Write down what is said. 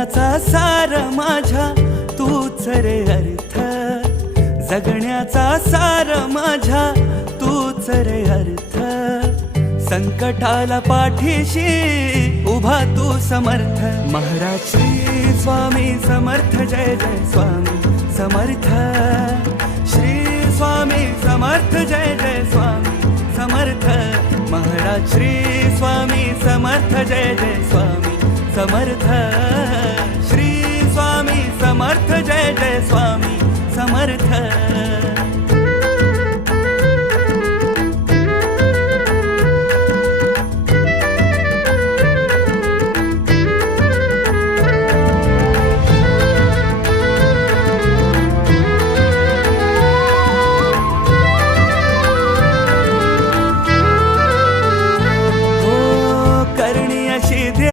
जगण्याचा सार माझ्या तूच रे अर्थ, जगण्याचा सार माझ्या तूच रे अर्थ. संकटाला पाठीशी उभा तू समर्थ. महाराज श्री स्वामी समर्थ, जय जय स्वामी समर्थ. श्री स्वामी समर्थ, जय जय स्वामी समर्थ. महाराज श्री स्वामी समर्थ, जय जय स्वामी समर्थ. श्री स्वामी समर्थ, जय जय स्वामी समर्थ.